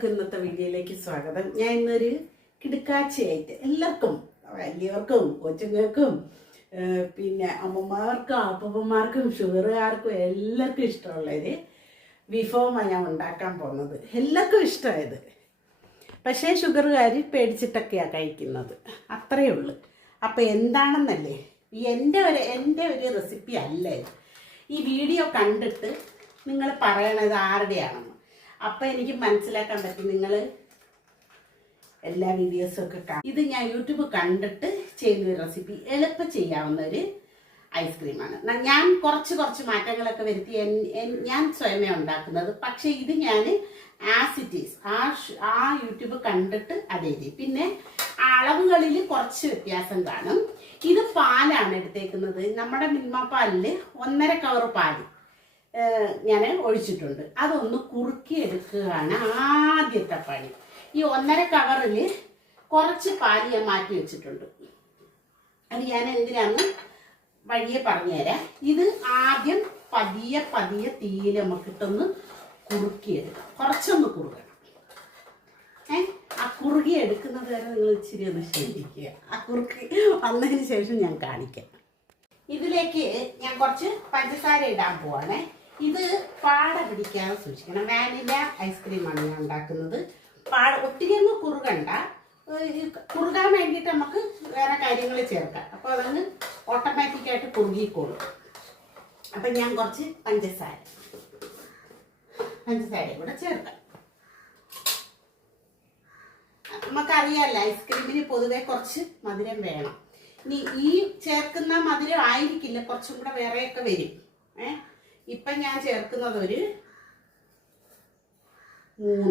എല്ലാവർക്കും ഇന്നത്തെ വീഡിയോയിലേക്ക് സ്വാഗതം. ഞാൻ ഇന്നൊരു കിടുക്കാച്ചയായിട്ട് എല്ലാവർക്കും വലിയവർക്കും കൊച്ചുങ്ങൾക്കും പിന്നെ അമ്മമാർക്കും അപ്പൂപ്പന്മാർക്കും ഷുഗറുകാർക്കും എല്ലാവർക്കും ഇഷ്ടമുള്ളൊരു വിഭവമാണ് ഞാൻ ഉണ്ടാക്കാൻ പോകുന്നത്. എല്ലാവർക്കും ഇഷ്ടമായത്. പക്ഷേ ഷുഗറുകാർ പേടിച്ചിട്ടൊക്കെയാണ് കഴിക്കുന്നത്. അത്രയേ ഉള്ളൂ. അപ്പോൾ എന്താണെന്നല്ലേ എന്റെ ഒരു എന്റെ ഒരു റെസിപ്പി അല്ലേ? ഈ വീഡിയോ കണ്ടിട്ട് നിങ്ങൾ പറയണത് ആരുടെയാണെന്ന് അപ്പം എനിക്ക് മനസ്സിലാക്കാൻ പറ്റും നിങ്ങൾ എല്ലാ വീഡിയോസും ഒക്കെ കാണും ഇത് ഞാൻ യൂട്യൂബ് കണ്ടിട്ട് ചെയ്യുന്ന ഒരു റെസിപ്പി എളുപ്പം ചെയ്യാവുന്ന ഒരു ഐസ്ക്രീമാണ് ഞാൻ കുറച്ച് കുറച്ച് മാറ്റങ്ങളൊക്കെ വരുത്തി ഞാൻ സ്വയമേ ഉണ്ടാക്കുന്നത്. പക്ഷേ ഇത് ഞാൻ ആസ് ഇറ്റ് ഈസ് ആ യൂട്യൂബ് കണ്ടിട്ട് അതേ ചെയ്യും പിന്നെ അളവുകളിൽ കുറച്ച് വ്യത്യാസം കാണും. ഇത് പാലാണ് എടുത്തേക്കുന്നത്. നമ്മുടെ മിൽമ പാലിൽ ഒന്നര കവർ പാൽ. ഞാൻ ഒഴിച്ചിട്ടുണ്ട്. അതൊന്ന് കുറുക്കി എടുക്കുകയാണ് ആദ്യത്തെ പണി. ഈ ഒന്നര കവറിൽ കുറച്ച് പാൽ ഞാൻ മാറ്റി വെച്ചിട്ടുണ്ട്. അത് ഞാൻ എന്തിനാന്ന് വഴിയെ പറഞ്ഞുതരാം. ഇത് ആദ്യം പതിയെ പതിയെ തീയിൽ നമുക്കിട്ടൊന്ന് കുറുക്കിയെടുക്കാം. കുറച്ചൊന്ന് കുറുകണം. ഏ ആ കുറുകി എടുക്കുന്നത് വരെ നിങ്ങൾ ഇച്ചിരി ഒന്ന് ശ്രദ്ധിക്കുക. ആ കുറുക്കി വന്നതിന് ശേഷം ഞാൻ കാണിക്കാം. ഇതിലേക്ക് ഞാൻ കുറച്ച് പഞ്ചസാര ഇടാൻ പോവാണ്. ഇത് പാട പിടിക്കാൻ സൂക്ഷിക്കണം. വാനില ഐസ്ക്രീമാണ് ഞാൻ ഉണ്ടാക്കുന്നത്. പാട ഒത്തിരി ഒന്നും കുറുകണ്ട. കുറുകാൻ വേണ്ടിയിട്ട് നമുക്ക് വേറെ കാര്യങ്ങൾ ചേർക്കാം. അപ്പോൾ അതങ്ങ് ഓട്ടോമാറ്റിക്കായിട്ട് കുറുകിക്കോളും. അപ്പം ഞാൻ കുറച്ച് പഞ്ചസാര. പഞ്ചസാര കൂടെ ചേർക്കാം. നമുക്കറിയാമല്ലോ ഐസ്ക്രീമിന് പൊതുവെ കുറച്ച് മധുരം വേണം. ഇനി ഈ ചേർക്കുന്ന മധുരം ആയിരിക്കില്ല കുറച്ചും കൂടെ വേറെയൊക്കെ വരും. ഏ ഇപ്പം ഞാൻ ചേർക്കുന്നത് ഒരു മൂന്ന്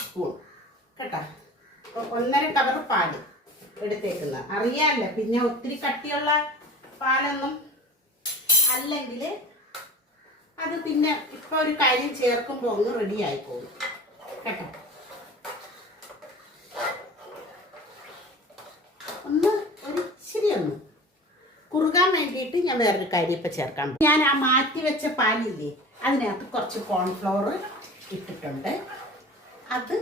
സ്പൂൺ. കേട്ടോ? ഒന്നര കവർ പാൽ എടുത്തേക്കുന്നത്. അറിയാമല്ലോ പിന്നെ ഒത്തിരി കട്ടിയുള്ള പാലൊന്നും അല്ലെങ്കിൽ അത് പിന്നെ ഇപ്പൊ ഒരു കാര്യം ചേർക്കുമ്പോൾ ഒന്ന് റെഡി ആയിക്കോളും കേട്ടോ ഒന്ന് ഒരു ഇച്ചിരി ഒന്ന് വേണ്ടിയിട്ട് ഞാൻ വേറൊരു കാര്യം ചേർക്കാം. ഞാൻ ആ മാറ്റി വെച്ച പാലില്ലേ അതിനകത്ത് കുറച്ച് കോൺഫ്ലവർ ഇട്ടിട്ടുണ്ട്. അത്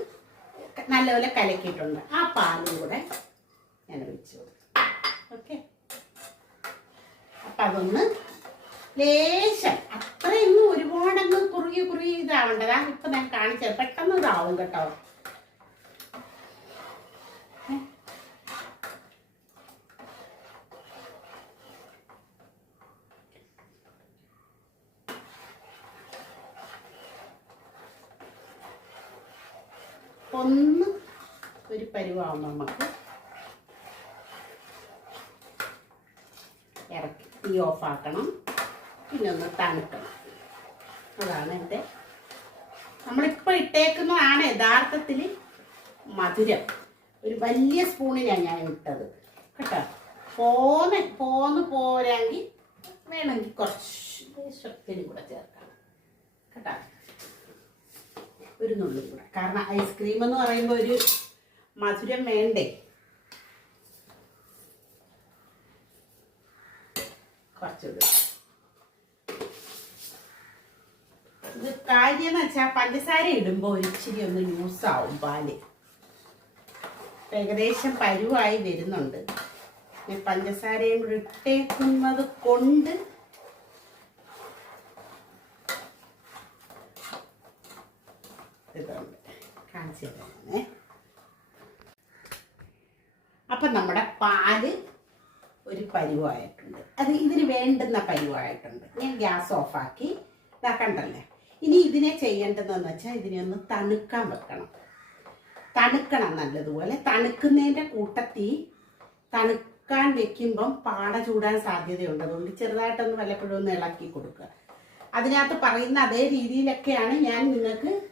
നല്ലപോലെ കലക്കിയിട്ടുണ്ട്. ആ പാലും കൂടെ ഞാൻ ഒഴിച്ചു ഓക്കെ അപ്പം അതൊന്ന് ലേശം അത്രയൊന്നും ഒരുപാടങ്ങ് കുറുകി കുറുകി ഇതാവേണ്ടതാ. ഇപ്പം ഞാൻ കാണിച്ചത് പെട്ടെന്ന് ഇതാവും കേട്ടോ. ഒന്ന് ഒരു പരുവാകുമ്പോൾ നമുക്ക് ഇറക്കി തീ ഓഫാക്കണം. പിന്നെ ഒന്ന് തണുക്കണം. അതാണ് എന്റെ നമ്മളിപ്പോൾ ഇട്ടേക്കുന്നതാണ് യഥാർത്ഥത്തിൽ മധുരം. ഒരു വലിയ സ്പൂണിലാണ് ഞാൻ ഇട്ടത്. കേട്ടോ? പോന്ന് പോന്ന് പോരാങ്കിൽ വേണമെങ്കിൽ കുറച്ച് ശക്തിയും കൂടെ ചേർക്കാം. കേട്ടോ? ഒരു നുള്ളും കൂടെ. കാരണം ഐസ്ക്രീം എന്ന് പറയുമ്പോൾ ഒരു മധുരം വേണ്ടേ? കുറച്ചുകൂടി. ഇത് കാര്യം എന്ന് വെച്ചാൽ പഞ്ചസാര ഇടുമ്പോൾ ഒരിച്ചിരി ഒന്ന് ലൂസാവും പാൽ. ഏകദേശം പരുവായി വരുന്നുണ്ട്. പഞ്ചസാരയും ഇട്ടേക്കുന്നത് കൊണ്ട് ഇതുണ്ട് കാണിച്ചു അപ്പം നമ്മുടെ പാൽ ഒരു പരുവായിട്ടുണ്ട്. അത് ഇതിന് വേണ്ടുന്ന പരുവായിട്ടുണ്ട്. ഞാൻ ഗ്യാസ് ഓഫാക്കി. ഇതാക്കണ്ടല്ലേ ഇനി ഇതിനെ ചെയ്യേണ്ടതെന്ന് വെച്ചാൽ ഇതിനെ ഒന്ന് തണുക്കാൻ വെക്കണം. തണുക്കണം നല്ലതുപോലെ. തണുക്കുന്നതിന്റെ കൂട്ടത്തിൽ തണുക്കാൻ വെക്കുമ്പം പാട ചൂടാൻ സാധ്യതയുണ്ട്. അതുകൊണ്ട് ചെറുതായിട്ടൊന്ന് വല്ലപ്പോഴും ഒന്ന് ഇളക്കി കൊടുക്കുക. അതിനകത്ത് പറയുന്ന അതേ രീതിയിലൊക്കെയാണ് ഞാൻ നിങ്ങൾക്ക്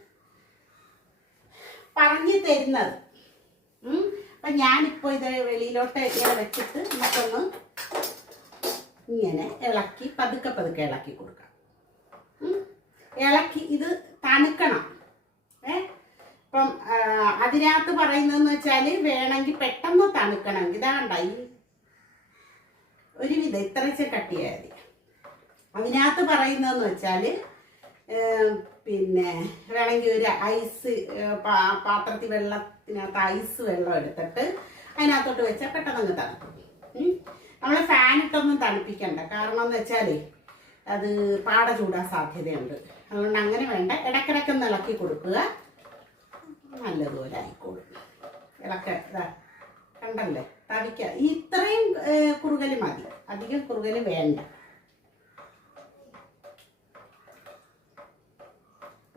പറഞ്ഞു തരുന്നത്. അപ്പൊ ഞാനിപ്പോൾ ഇത് വെളിയിലോട്ട് ഇങ്ങനെ വെച്ചിട്ട് നമുക്കൊന്ന് ഇങ്ങനെ ഇളക്കി പതുക്കെ പതുക്കെ ഇളക്കി കൊടുക്കാം. ഇളക്കി ഇത് തണുക്കണം. ഏ? ഇപ്പം അതിനകത്ത് പറയുന്നതെന്ന് വെച്ചാൽ വേണമെങ്കിൽ പെട്ടെന്ന് തണുക്കണം. ഇതാണ്ട ഈ ഒരുവിധം ഇത്രച്ച കട്ടിയാൽ മതി. അതിനകത്ത് പറയുന്നതെന്ന് വെച്ചാൽ പിന്നെ വേണമെങ്കിൽ ഒരു ഐസ് പാത്രത്തിൽ വെള്ളത്തിനകത്ത് ഐസ് വെള്ളം എടുത്തിട്ട് അതിനകത്തോട്ട് വെച്ചാൽ പെട്ടെന്ന് തണുക്കും. നമ്മൾ ഫാനിട്ടൊന്നും തണുപ്പിക്കണ്ട. കാരണം എന്ന് വെച്ചാലേ അത് പാട ചൂടാൻ സാധ്യതയുണ്ട്. അതുകൊണ്ട് അങ്ങനെ വേണ്ട. ഇടക്കിടക്ക് ഒന്ന് ഇളക്കി കൊടുക്കുക. നല്ലതുപോലെ ആയിക്കോളും. ഇളക്ക കണ്ടല്ലേ? തവിക്ക. ഇത്രയും കുറുകൽ മതി. അധികം കുറുകൽ വേണ്ട.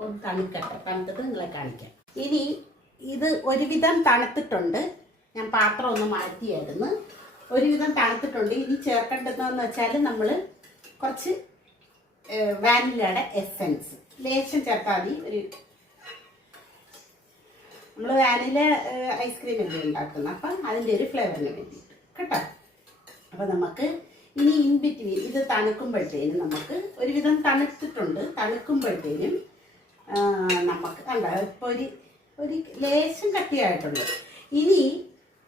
ഒന്ന് തണുക്കട്ടെ. തണുത്തിട്ട് നിങ്ങളെ കാണിക്കാം. ഇനി ഇത് ഒരുവിധം തണുത്തിട്ടുണ്ട്. ഞാൻ പാത്രം ഒന്ന് മാറ്റിയായിരുന്നു. ഒരുവിധം തണുത്തിട്ടുണ്ട്. ഇനി ചേർക്കേണ്ടതെന്ന് വെച്ചാൽ നമ്മൾ കുറച്ച് വാനിലയുടെ എസെൻസ്. ലേശം ചേർത്താൽ മതി. ഒരു നമ്മൾ വാനില ഐസ്ക്രീം അല്ലേ ഉണ്ടാക്കുന്നത് അപ്പം അതിന്റെ ഒരു ഫ്ലേവറിന് വേണ്ടിയിട്ട്. കേട്ടോ? അപ്പം നമുക്ക് ഇനി ഇൻ ബിറ്റ്വീൻ ഇത് തണുക്കുമ്പോഴത്തേനും നമുക്ക് ഒരുവിധം തണുത്തിട്ടുണ്ട്. തണുക്കുമ്പോഴത്തേനും നമുക്ക് കണ്ട? ഇപ്പോൾ ഒരു ഒരു ലേശം കട്ടിയായിട്ടുണ്ട്. ഇനി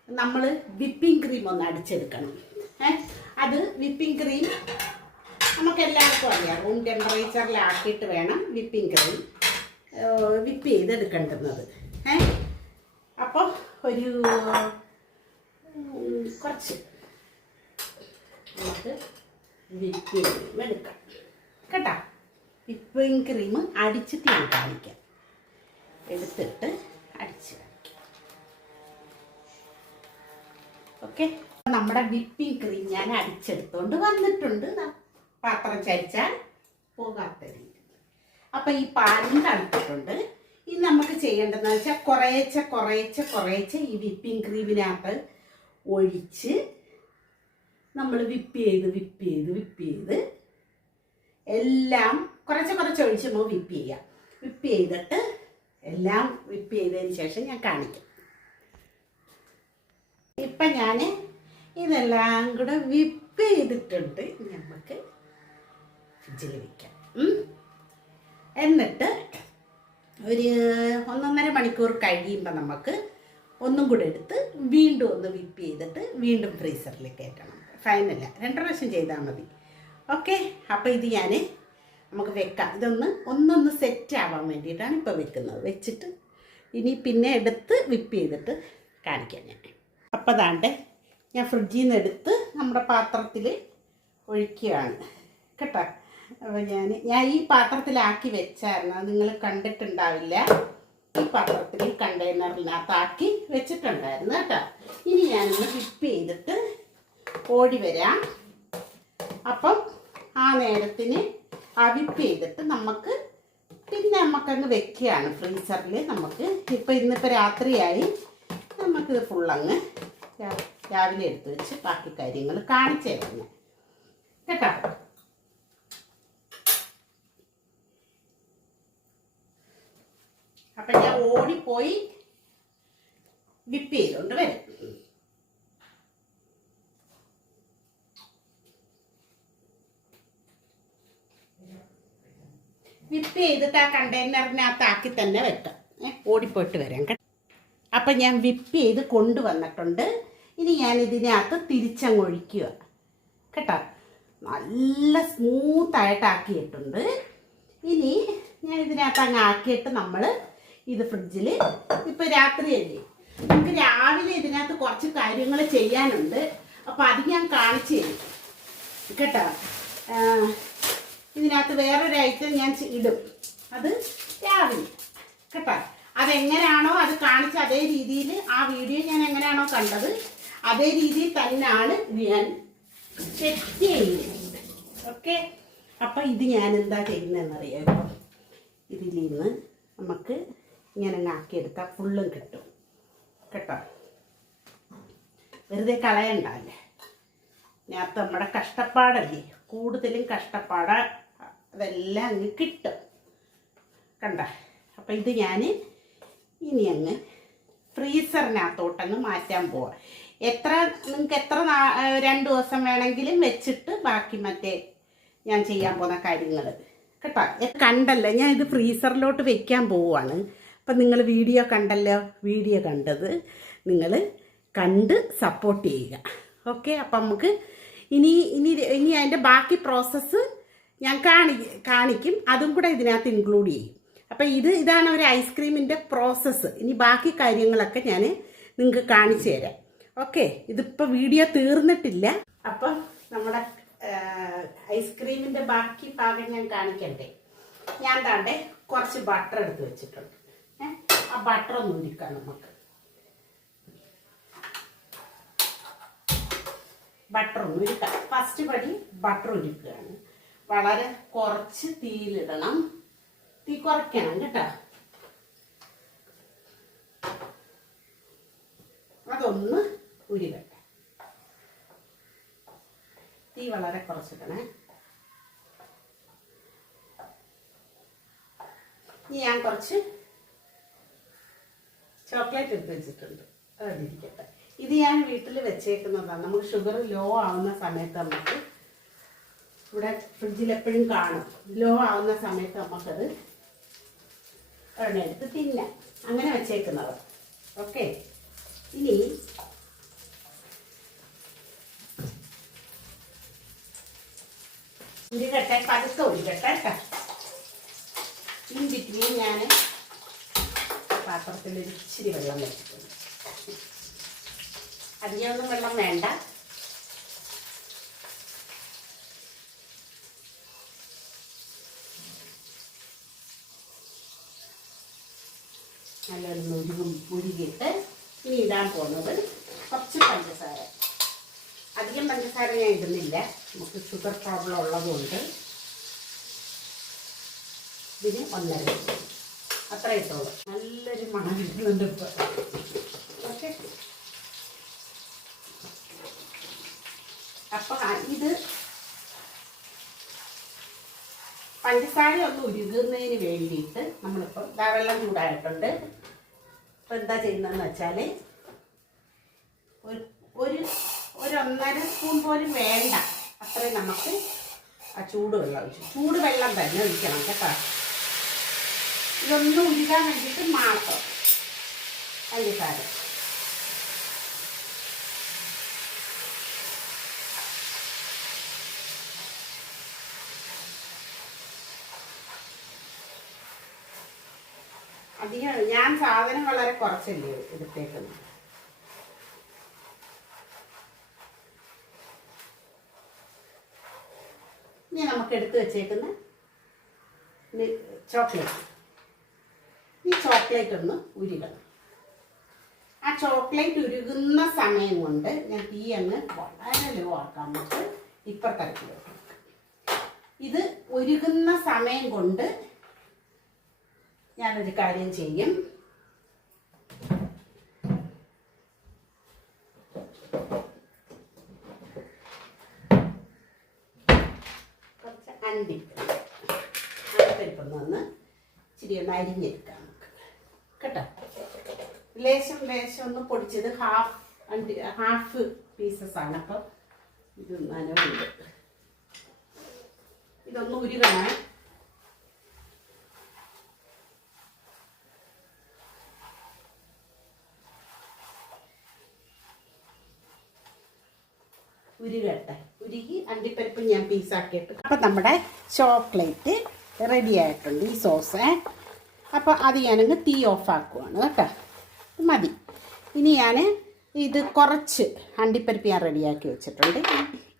നമ്മൾ വിപ്പിംഗ് ക്രീം ഒന്ന് അടിച്ചെടുക്കണം. അത് വിപ്പിംഗ് ക്രീം നമുക്ക് എല്ലാവർക്കും അറിയാം. റൂം ടെമ്പറേച്ചറിലാക്കിയിട്ട് വേണം വിപ്പിംഗ് ക്രീം വിപ്പ് ചെയ്തെടുക്കേണ്ടുന്നത്. ഏ അപ്പോൾ ഒരു കുറച്ച് നമുക്ക് വിപ്പിംഗ് ക്രീം എടുക്കാം. കേട്ടോ? വിപ്പിംഗ് ക്രീം അടിച്ചിട്ട് ഞാൻ കാണിക്കാം. എടുത്തിട്ട് അടിച്ച് ഓക്കെ നമ്മുടെ വിപ്പിംഗ് ക്രീം ഞാൻ അടിച്ചെടുത്തോണ്ട് വന്നിട്ടുണ്ട്. പാത്രം ചരിച്ചാൽ പോകാത്ത രീതി അപ്പൊ ഈ പാലും തണുത്തിട്ടുണ്ട്. ഇനി നമുക്ക് ചെയ്യേണ്ടതെന്ന് വെച്ചാൽ കുറേച്ച കുറേച്ച കുറേച്ച ഈ വിപ്പിംഗ് ക്രീമിനകത്ത് ഒഴിച്ച് നമ്മൾ വിപ്പ് ചെയ്ത് വിപ്പ് ചെയ്ത് വിപ്പ് ചെയ്ത് എല്ലാം കുറച്ച് കുറച്ച് ഒഴിച്ച് നമ്മൾ വിപ്പ് ചെയ്യാം. വിപ്പ് ചെയ്തിട്ട് എല്ലാം വിപ്പ് ചെയ്തതിന് ശേഷം ഞാൻ കാണിക്കാം. ഇപ്പം ഞാൻ ഇതെല്ലാം കൂടെ വിപ്പ് ചെയ്തിട്ടുണ്ട്. നമുക്ക് ഫ്രിഡ്ജിൽ വയ്ക്കാം. എന്നിട്ട് ഒരു ഒന്നൊന്നര മണിക്കൂർ കഴിയുമ്പോൾ നമുക്ക് ഒന്നും കൂടെ എടുത്ത് വീണ്ടും ഒന്ന് വിപ്പ് ചെയ്തിട്ട് വീണ്ടും ഫ്രീസറിൽ കയറ്റണം. ഫൈനല്ല രണ്ട് പ്രാവശ്യം ചെയ്താൽ മതി. ഓക്കെ അപ്പോൾ ഇത് ഞാൻ നമുക്ക് വെക്കാം. ഇതൊന്ന് ഒന്നൊന്ന് സെറ്റ് ആവാൻ വേണ്ടിയിട്ടാണ് ഇപ്പോൾ വെക്കുന്നത്. വെച്ചിട്ട് ഇനി പിന്നെ എടുത്ത് വിപ്പ് ചെയ്തിട്ട് കാണിക്കാം ഞാൻ. അപ്പോൾ താണ്ടെ ഞാൻ ഫ്രിഡ്ജിൽ നിന്ന് എടുത്ത് നമ്മുടെ പാത്രത്തിൽ ഒഴിക്കുകയാണ്. കേട്ടോ? അപ്പോൾ ഞാൻ ഞാൻ ഈ പാത്രത്തിലാക്കി വെച്ചായിരുന്നു. നിങ്ങൾ കണ്ടിട്ടുണ്ടാവില്ല. ഈ പാത്രത്തിൽ കണ്ടെയ്നറിനകത്താക്കി വെച്ചിട്ടുണ്ടായിരുന്നു കേട്ടോ. ഇനി ഞാനൊന്ന് വിപ്പ് ചെയ്തിട്ട് ഓടി വരാം. അപ്പം ആ നേരത്തിന് ആ വിപ്പ് ചെയ്തിട്ട് നമുക്ക് പിന്നെ നമുക്കങ്ങ് വെക്കുകയാണ്. ഫ്രീസറിൽ നമുക്ക് ഇപ്പം ഇന്നിപ്പോൾ രാത്രിയായി. നമുക്കിത് ഫുള്ളങ്ങ് രാവിലെ എടുത്ത് വെച്ച് ബാക്കി കാര്യങ്ങൾ കാണിച്ചു തരാം ഞാൻ. കേട്ടോ? അപ്പം ഞാൻ ഓടിപ്പോയി വിപ്പ് ചെയ്തുകൊണ്ട് വരും. വിപ്പ് ചെയ്തിട്ട് ആ കണ്ടെയ്നറിനകത്താക്കി തന്നെ വെക്കാം. ഓടിപ്പോയിട്ട് വരാം കേട്ടോ. അപ്പം ഞാൻ വിപ്പ് ചെയ്ത് കൊണ്ടുവന്നിട്ടുണ്ട്. ഇനി ഞാൻ ഇതിനകത്ത് തിരിച്ചങ്ങ് ഒഴിക്കുക. കേട്ടോ? നല്ല സ്മൂത്തായിട്ട് ആക്കിയിട്ടുണ്ട് ഇനി ഞാൻ ഇതിനകത്ത് അങ്ങ് ആക്കിയിട്ട് നമ്മൾ ഇത് ഫ്രിഡ്ജിൽ ഇപ്പോൾ രാത്രിയല്ലേ? നമുക്ക് രാവിലെ ഇതിനകത്ത് കുറച്ച് കാര്യങ്ങൾ ചെയ്യാനുണ്ട്. അപ്പോൾ അത് ഞാൻ കാണിച്ചു തരും. കേട്ടോ? ഇതിനകത്ത് വേറൊരു ഐറ്റം ഞാൻ ഇടും. അത് രാവിലെ. കേട്ടോ? അതെങ്ങനെയാണോ അത് കാണിച്ച അതേ രീതിയിൽ ആ വീഡിയോ ഞാൻ എങ്ങനെയാണോ കണ്ടത് അതേ രീതിയിൽ തന്നെയാണ് ഞാൻ സെറ്റ് ചെയ്യുന്നത്. ഓക്കെ അപ്പം ഇത് ഞാൻ എന്താ ചെയ്യുന്നതെന്നറിയാമോ? ഇതിൽ നിന്ന് നമുക്ക് ഇങ്ങനെ ആക്കിയെടുത്താൽ ഫുള്ളും കിട്ടും. കേട്ടോ? വെറുതെ കളയണ്ടല്ലേ ഞാൻ നമ്മുടെ കഷ്ടപ്പാടല്ലേ? കൂടുതലും കഷ്ടപ്പാട് അതെല്ലാം അങ്ങ് കിട്ടും. കണ്ട? അപ്പം ഇത് ഞാൻ ഇനി അങ്ങ് ഫ്രീസറിനകത്തോട്ടങ്ങ് മാറ്റാൻ പോവാം. എത്ര നിങ്ങൾക്ക് എത്ര രണ്ട് ദിവസം വേണമെങ്കിലും വെച്ചിട്ട് ബാക്കി മറ്റേ ഞാൻ ചെയ്യാൻ പോകുന്ന കാര്യങ്ങൾ കേട്ടോ? കണ്ടല്ലോ ഞാൻ ഇത് ഫ്രീസറിലോട്ട് വെക്കാൻ പോവാണ്. അപ്പം നിങ്ങൾ വീഡിയോ കണ്ടല്ലോ? വീഡിയോ കണ്ടത് നിങ്ങൾ കണ്ട് സപ്പോർട്ട് ചെയ്യുക. ഓക്കെ? അപ്പം നമുക്ക് ഇനി ഇനി ഇനി അതിന്റെ ബാക്കി പ്രോസസ്സ് ഞാൻ കാണി കാണിക്കും. അതും കൂടെ ഇതിനകത്ത് ഇൻക്ലൂഡ് ചെയ്യും. അപ്പം ഇത് ഇതാണ് ഒരു ഐസ്ക്രീമിന്റെ പ്രോസസ്സ് ഇനി ബാക്കി കാര്യങ്ങളൊക്കെ ഞാൻ നിങ്ങൾക്ക് കാണിച്ചു തരാം. ഓക്കെ ഇതിപ്പോൾ വീഡിയോ തീർന്നിട്ടില്ല. അപ്പം നമ്മുടെ ഐസ്ക്രീമിന്റെ ബാക്കി ഭാഗം ഞാൻ കാണിക്കണ്ടേ ഞാൻ താണ്ടെ കുറച്ച് ബട്ടർ എടുത്ത് വെച്ചിട്ടുണ്ട്. ആ ബട്ടർ ഒന്ന് ഉരുക്കാം നമുക്ക്. ബട്ടർ ഒന്ന് ഉരുക്കാം. ഫസ്റ്റ് പടി ബട്ടർ ഉരുക്കുകയാണ്. വളരെ കുറച്ച് തീയിലിടണം. തീ കുറയ്ക്കണം കേട്ടോ. അതൊന്ന് ഉരുകട്ടെ തീ വളരെ കുറച്ചിടണേ. ഇനി ഞാൻ കുറച്ച് ചോക്ലേറ്റ് എടുത്ത് വെച്ചിട്ടുണ്ട്. അതിരിക്കട്ടെ. ഇത് ഞാൻ വീട്ടിൽ വെച്ചേക്കുന്നതാണ്. നമുക്ക് ഷുഗർ ലോ ആവുന്ന സമയത്ത് നമുക്ക് ഇവിടെ ഫ്രിഡ്ജിൽ എപ്പോഴും കാണും. ലോ ആവുന്ന സമയത്ത് നമുക്കത് എണ്ണയെടുത്ത് തിന്നാം. അങ്ങനെ വെച്ചേക്കുന്നത്. ഓക്കെ? ഇനി ഉരുകട്ടെ പതുക്കെ ഉരുകട്ടെ കേട്ടോ. ഇൻ ബിറ്റ്വീൻ ഞാൻ പാത്രത്തിൽ ഇച്ചിരി വെള്ളം വെച്ചിട്ടുണ്ട്. അധികമൊന്നും വെള്ളം വേണ്ട നല്ലൊരു ഉരുകും ഉരുകിയിട്ട് ഇനി ഇടാൻ പോകുന്നത്. കുറച്ച് പഞ്ചസാര. അധികം പഞ്ചസാര ഞാൻ ഇടുന്നില്ല. നമുക്ക് ഷുഗർ പ്രോബ്ലം ഉള്ളതുകൊണ്ട്. ഇതിന് ഒന്നര അത്ര ഇട്ടോളൂ നല്ലൊരു മണം കിട്ടുന്നുണ്ട് ഇപ്പം. ഓക്കെ. അപ്പം ഇത് പഞ്ചസാര ഒന്ന് ഉരുകുന്നതിന് വേണ്ടിയിട്ട് നമ്മളിപ്പോൾ വെള്ളം ചൂടായിട്ടുണ്ട്. ഇപ്പം എന്താ ചെയ്യുന്നതെന്ന് വെച്ചാൽ ഒരു ഒരു ഒന്നര സ്പൂൺ പോലും വേണ്ട. അത്രയും നമുക്ക് ആ ചൂടുവെള്ളം ഒഴിച്ചു. ചൂട് വെള്ളം തന്നെ ഒഴിക്കണം കേട്ടോ. ഇതൊന്നും ഉരുകാൻ വേണ്ടിയിട്ട് മാത്രം പഞ്ചസാര അധികം ഞാൻ സാധനം വളരെ കുറച്ചല്ലേ എടുത്തേക്കുന്നത്. ഇനി നമുക്ക് എടുത്ത് വെച്ചേക്കുന്ന ചോക്ലേറ്റ് ഈ ചോക്ലേറ്റ് ഒന്ന് ഉരുകണം. ആ ചോക്ലേറ്റ് ഉരുകുന്ന സമയം കൊണ്ട് ഞാൻ തീ അങ്ങ് വളരെ ലോ ആക്കാൻ നമുക്ക് ഇപ്പുറത്തരത്തിൽ വെക്കണം ഇത് ഉരുകുന്ന സമയം കൊണ്ട് ഞാനൊരു കാര്യം ചെയ്യും. കുറച്ച് അണ്ടിപ്പരിപ്പ് അണ്ടിപ്പരിപ്പൊന്ന് ഒന്ന് ഇച്ചിരി ഒന്ന് അരിഞ്ഞെടുക്കാം നമുക്ക്. കേട്ടോ? ലേശം ലേശം ഒന്ന് പൊടിച്ചത് ഹാഫ് അണ്ടി ഹാഫ് പീസസ് ആണ്. അപ്പം ഇത് നനവുണ്ട് ഇതൊന്ന് അണ്ടിപ്പരിപ്പ് ഞാൻ പീസാക്കിയിട്ട് അപ്പം നമ്മുടെ ചോക്ലേറ്റ് റെഡി ആയിട്ടുണ്ട് ഈ സോസ് അപ്പോൾ അത് ഞാനങ്ങ് തീ ഓഫ് ആക്കുവാണ് കേട്ടോ. മതി. ഇനി ഞാൻ ഇത് കുറച്ച് അണ്ടിപ്പരിപ്പ് ഞാൻ റെഡിയാക്കി വെച്ചിട്ടുണ്ട്.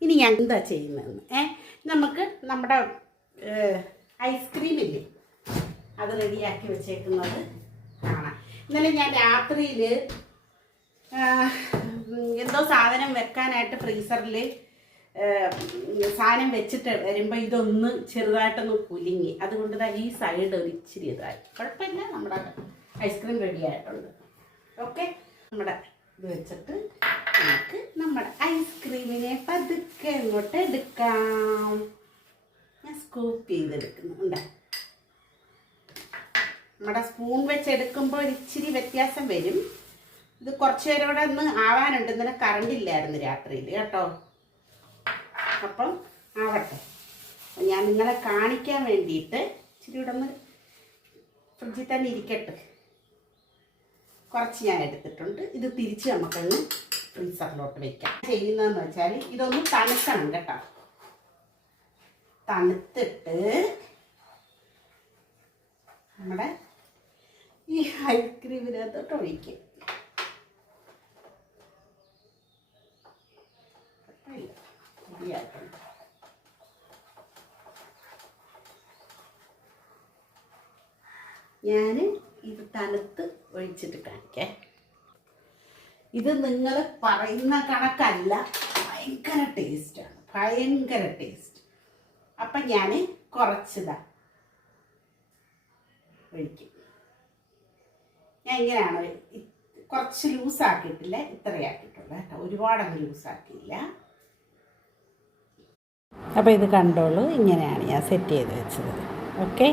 ഇനി ഞാൻ എന്താ ചെയ്യുന്നതെന്ന് ഏ? നമുക്ക് നമ്മുടെ ഐസ്ക്രീമില്ലേ അത് റെഡിയാക്കി വെച്ചേക്കുന്നത് കാണാം. ഇന്നലെ ഞാൻ രാത്രിയിൽ എന്തോ സാധനം വെക്കാനായിട്ട് ഫ്രീസറിൽ സാധനം വെച്ചിട്ട് വരുമ്പോൾ ഇതൊന്ന് ചെറുതായിട്ടൊന്ന് കുലുങ്ങി അതുകൊണ്ട് തന്നെ ഈ സൈഡ് ഒരു ഇച്ചിരി ഇതായി. കുഴപ്പമില്ല നമ്മുടെ ഐസ്ക്രീം റെഡി ആയിട്ടുണ്ട്. ഓക്കെ നമ്മുടെ ഇത് വെച്ചിട്ട് നമുക്ക് നമ്മുടെ ഐസ്ക്രീമിനെ പതുക്കെ ഇങ്ങോട്ട് എടുക്കാം. ഞാൻ സ്കൂപ്പ് ചെയ്തെടുക്കുന്നുണ്ട് നമ്മുടെ സ്പൂൺ വെച്ച് എടുക്കുമ്പോൾ ഇച്ചിരി വ്യത്യാസം വരും. ഇത് കുറച്ച് നേരം കൂടെ ഒന്ന് ആവാനുണ്ട്. ഇന്നലെ കറണ്ട് ഇല്ലായിരുന്നു രാത്രിയിൽ. കേട്ടോ? അപ്പം ആവട്ടെ. ഞാൻ നിങ്ങളെ കാണിക്കാൻ വേണ്ടിയിട്ട് ഇച്ചിരി ഇവിടെ ഒന്ന് ഫ്രിഡ്ജിൽ തന്നെ ഇരിക്കട്ടെ. കുറച്ച് ഞാൻ എടുത്തിട്ടുണ്ട്. ഇത് തിരിച്ച് നമുക്കൊന്ന് ഫ്രീസറിലോട്ട് വെക്കാം. ചെയ്യുന്നതെന്ന് വെച്ചാൽ ഇതൊന്ന് തണുക്കണം കേട്ടോ. തണുത്തിട്ട് നമ്മുടെ ഈ ഐസ്ക്രീമിനകത്തോട്ട് ഒഴിക്കും കുഴപ്പമില്ല. മതിയാക്കണം. ഞാൻ ഇത് തണുത്ത് ഒഴിച്ചിട്ട് കാണിക്കേ. ഇത് നിങ്ങൾ പറയുന്ന കണക്കല്ല ഭയങ്കര ടേസ്റ്റാണ് ഭയങ്കര ടേസ്റ്റ് അപ്പം ഞാൻ കുറച്ചതാ. ഒഴിക്കും. ഞാൻ ഇങ്ങനെയാണ് കുറച്ച് ലൂസാക്കിയിട്ടില്ല ഇത്രയാക്കിയിട്ടുള്ളൂ കേട്ടോ. ഒരുപാടങ്ങ് ലൂസാക്കിയില്ല അപ്പോൾ ഇത് കണ്ടോളൂ ഇങ്ങനെയാണ് ഞാൻ സെറ്റ് ചെയ്ത് വെച്ചത്. ഓക്കെ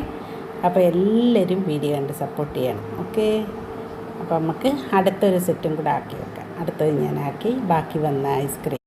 അപ്പോൾ എല്ലാവരും വീഡിയോ കണ്ട് സപ്പോർട്ട് ചെയ്യണം. ഓക്കെ അപ്പോൾ നമുക്ക് അടുത്തൊരു സെറ്റും കൂടെ ആക്കി വെക്കാം. അടുത്തത് ഞാൻ ആക്കി ബാക്കി വന്ന ഐസ്ക്രീം